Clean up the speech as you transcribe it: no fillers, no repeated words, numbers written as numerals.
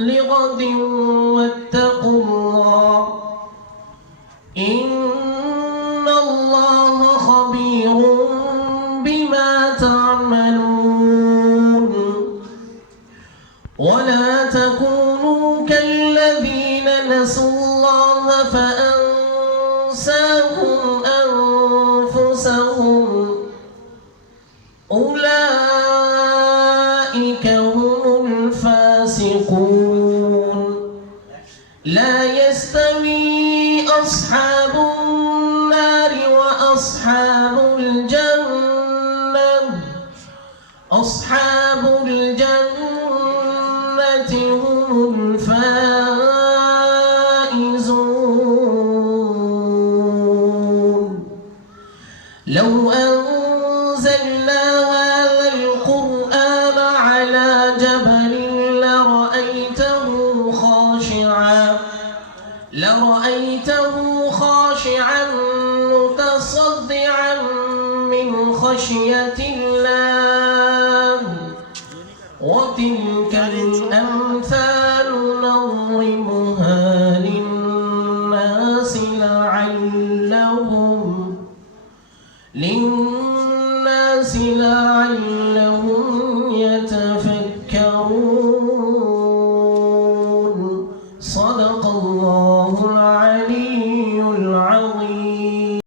لغد واتقوا الله إن الله خبير بما تعملون ولا تكونوا كالذين نسوا الله فأنساهم أنفسهم أولئك هم الفاسقون لا يستوي أصحاب النار وأصحاب الجنة أصحاب الجنة هم الفائزون لو أنزلنا هذا القرآن على جبل لرأيته خاشعا متصدعا من خشية الله وتلك